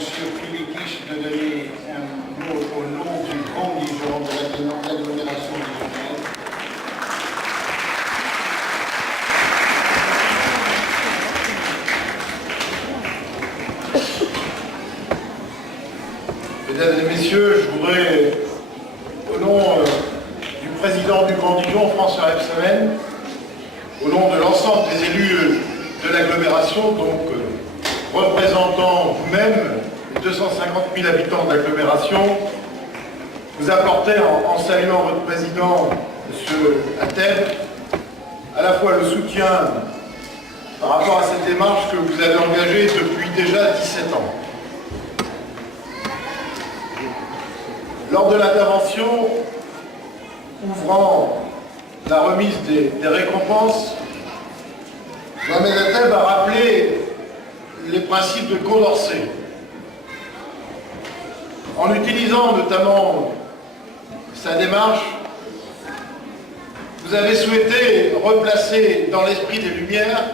Filikis de donner un mot au nom du grand dirigeant de l'agglomération dijonnaise. Mesdames et messieurs, je voudrais, au nom du président du Grand Dijon, François Rebsamen, au nom de l'ensemble des élus de l'agglomération, donc représentant vous-même les 250 000 habitants de l'agglomération, vous apporter, en saluant votre président, M. Atteb, à la fois le soutien par rapport à cette démarche que vous avez engagée depuis déjà 17 ans. Lors de l'intervention ouvrant la remise des récompenses, Mohamed Atteb a rappelé les principes de Condorcet, en utilisant notamment sa démarche. Vous avez souhaité replacer dans l'esprit des Lumières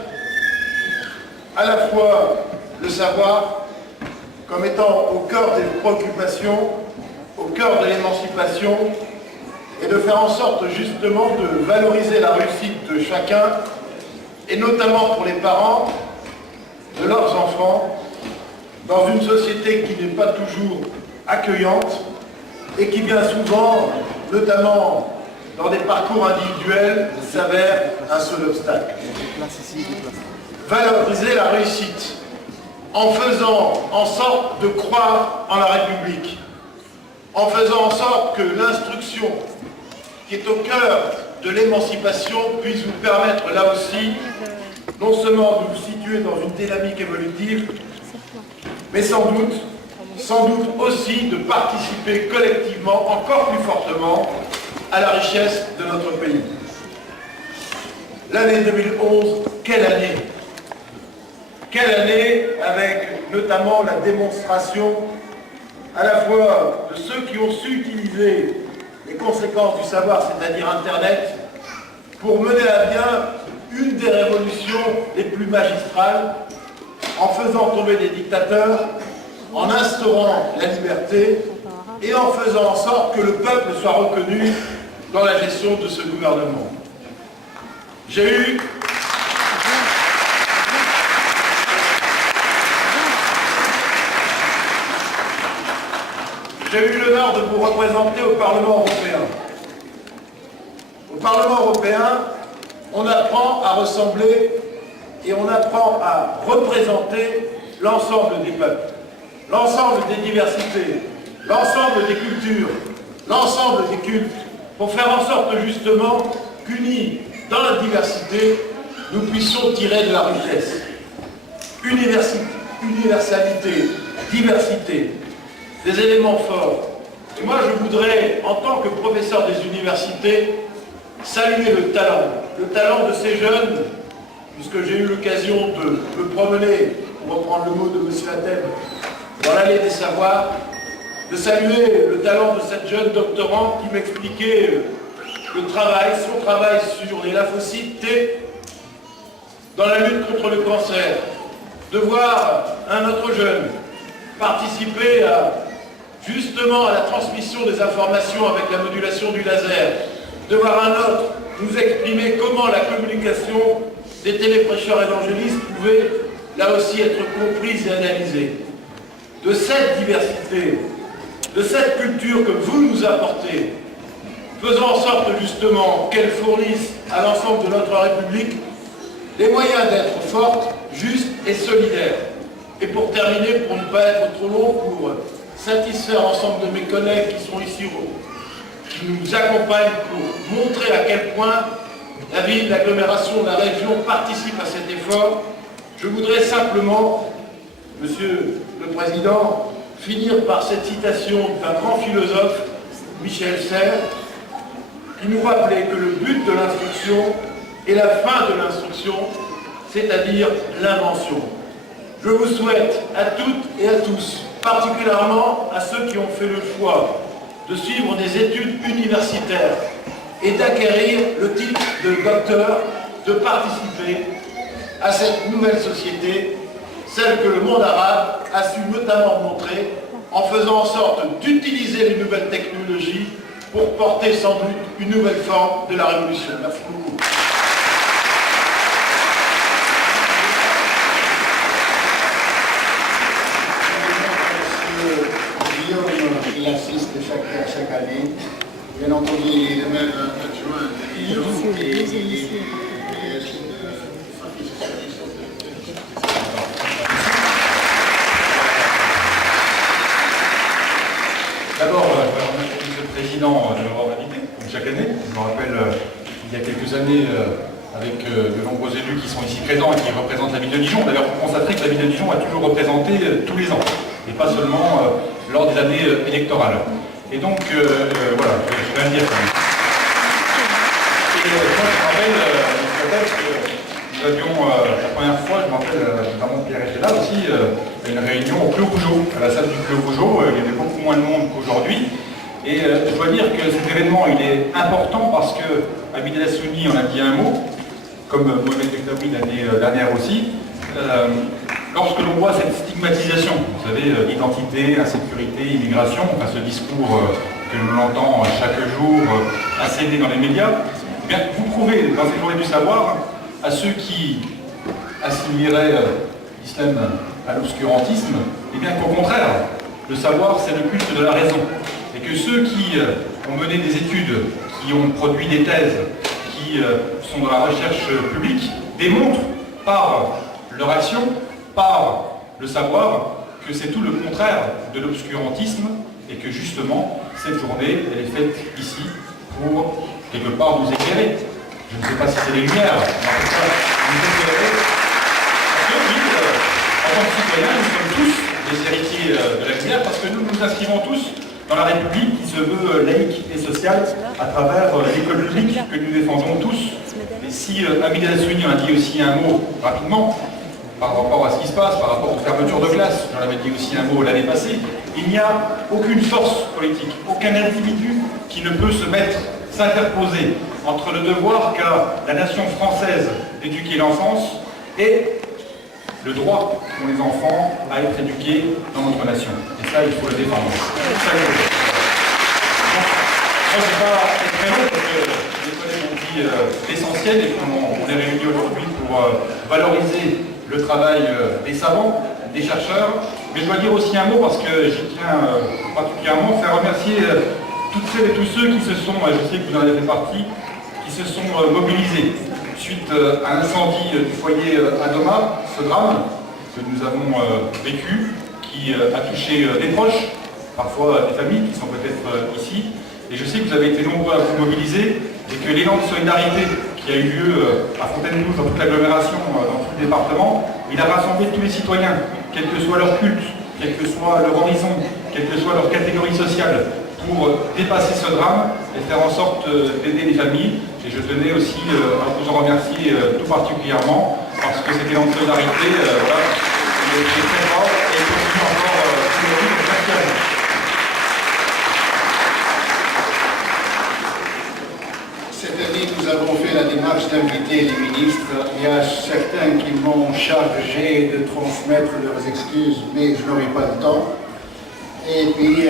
à la fois le savoir comme étant au cœur des préoccupations, au cœur de l'émancipation, et de faire en sorte justement de valoriser la réussite de chacun, et notamment pour les parents, de leurs enfants, dans une société qui n'est pas toujours accueillante et qui bien souvent, notamment dans des parcours individuels, s'avère un seul obstacle. Valoriser la réussite en faisant en sorte de croire en la République, en faisant en sorte que l'instruction qui est au cœur de l'émancipation puisse vous permettre là aussi non seulement de vous situer dans une dynamique évolutive, mais sans doute aussi de participer collectivement, encore plus fortement, à la richesse de notre pays. L'année 2011, quelle année! Quelle année, avec notamment la démonstration à la fois de ceux qui ont su utiliser les conséquences du savoir, c'est-à-dire Internet, pour mener à bien une des révolutions les plus magistrales, en faisant tomber des dictateurs, en instaurant la liberté et en faisant en sorte que le peuple soit reconnu dans la gestion de ce gouvernement. J'ai eu l'honneur de vous représenter au Parlement européen. Au Parlement européen, on apprend à ressembler et on apprend à représenter l'ensemble des peuples, l'ensemble des diversités, l'ensemble des cultures, l'ensemble des cultes, pour faire en sorte justement qu'unis dans la diversité, nous puissions tirer de la richesse. Universalité, diversité, des éléments forts. Et moi, je voudrais, en tant que professeur des universités, saluer le talent de ces jeunes, puisque j'ai eu l'occasion de me promener, pour reprendre le mot de M. Atteb, dans l'allée des savoirs, de saluer le talent de cette jeune doctorante qui m'expliquait son travail sur les lymphocytes T dans la lutte contre le cancer, de voir un autre jeune participer justement à la transmission des informations avec la modulation du laser, de voir un autre nous exprimer comment la communication des téléprêcheurs évangélistes pouvait là aussi être comprise et analysée. De cette diversité, de cette culture que vous nous apportez, faisons en sorte justement qu'elle fournisse à l'ensemble de notre République les moyens d'être forte, juste et solidaire. Et pour terminer, pour ne pas être trop long, pour satisfaire l'ensemble de mes collègues qui sont ici, qui nous accompagnent pour montrer à quel point la ville, l'agglomération, la région participent à cet effort, je voudrais simplement, Monsieur le Président, finir par cette citation d'un grand philosophe, Michel Serres, qui nous rappelait que le but de l'instruction est la fin de l'instruction, c'est-à-dire l'invention. Je vous souhaite à toutes et à tous, particulièrement à ceux qui ont fait le choix de suivre des études universitaires et d'acquérir le titre de docteur, de participer à cette nouvelle société, celle que le monde arabe a su notamment montrer en faisant en sorte d'utiliser les nouvelles technologies pour porter sans doute une nouvelle forme de la révolution. Merci beaucoup. Guillaume, il assiste chaque année. Bien entendu, il est même adjoint de Guillaume et il est D'abord, je remercie M. le Président de m'avoir invité, comme chaque année. Je me rappelle, il y a quelques années, avec de nombreux élus qui sont ici présents et qui représentent la ville de Dijon. D'ailleurs, vous constaterez que la ville de Dijon a toujours représenté tous les ans, et pas seulement lors des années électorales. Et donc, voilà, je vais le dire quand même. Et moi, je me rappelle, que nous avions, la première fois, je me rappelle, notamment Pierre était là aussi, une réunion au Clos Rougeot, à la salle du Clos Rougeot. Il y avait beaucoup moins de monde qu'aujourd'hui. Et je dois dire que cet événement, il est important parce que Hamid El Hassouni en a dit un mot, comme Mohamed Bektaoui l'année dernière aussi. Lorsque l'on voit cette stigmatisation, vous savez, identité, insécurité, immigration, enfin ce discours que l'on entend chaque jour asséner dans les médias, eh bien, vous prouvez dans ces journées du savoir à ceux qui assimileraient l'islam à l'obscurantisme, eh bien qu'au contraire, le savoir c'est le culte de la raison. Et que ceux qui ont mené des études, qui ont produit des thèses, qui sont dans la recherche publique, démontrent par leur action, par le savoir, que c'est tout le contraire de l'obscurantisme et que justement, cette journée, elle est faite ici pour, quelque part, nous éclairer. Je ne sais pas si c'est les lumières, mais en tout cas, nous éclairer. Parce que oui, en tant que citoyens, nous sommes tous des héritiers de la lumière parce que nous nous inscrivons tous dans la République qui se veut laïque et sociale à travers l'école publique que nous défendons tous. Et si Hamid El Hassouni en a dit aussi un mot rapidement, par rapport à ce qui se passe, par rapport aux fermetures de classe, j'en avais dit aussi un mot l'année passée, il n'y a aucune force politique, aucun individu qui ne peut s'interposer entre le devoir qu'a la nation française d'éduquer l'enfance et le droit qu'ont les enfants à être éduqués dans notre nation. Et ça, il faut le défendre. Ça, moi, je ne vais pas être très long parce que les collègues ont dit l'essentiel et qu'on est réunis aujourd'hui pour valoriser le travail des savants, des chercheurs. Mais je dois dire aussi un mot parce que j'y tiens particulièrement, faire remercier toutes celles et tous ceux qui se sont, je sais que vous en avez fait partie, qui se sont mobilisés suite à l'incendie du foyer à Doma, ce drame que nous avons vécu, qui a touché des proches, parfois des familles qui sont peut-être ici. Et je sais que vous avez été nombreux à vous mobiliser et que l'élan de solidarité qui a eu lieu à Fontaine-Douce, dans toute l'agglomération, dans tout le département, il a rassemblé tous les citoyens, quel que soit leur culte, quel que soit leur horizon, quelle que soit leur catégorie sociale, pour dépasser ce drame et faire en sorte d'aider les familles. Et je tenais aussi à vous en remercier tout particulièrement, parce que cet élan de solidarité, voilà, il est très fort et il continue encore aujourd'hui. Merci à vous. Cette année, nous avons fait la démarche d'inviter les ministres. Il y a certains qui m'ont chargé de transmettre leurs excuses, mais je n'aurai pas le temps. Et puis,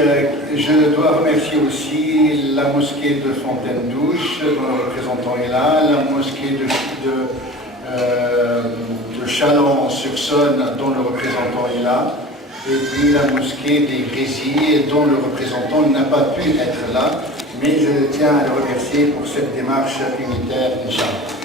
je dois remercier aussi la mosquée de Fontaine-Douce, dont le représentant est là, la mosquée de Chalon-sur-Saône, dont le représentant est là, et puis la mosquée des Grésy, dont le représentant n'a pas pu être là, mais je tiens à le remercier pour cette démarche unitaire, Inch'Allah.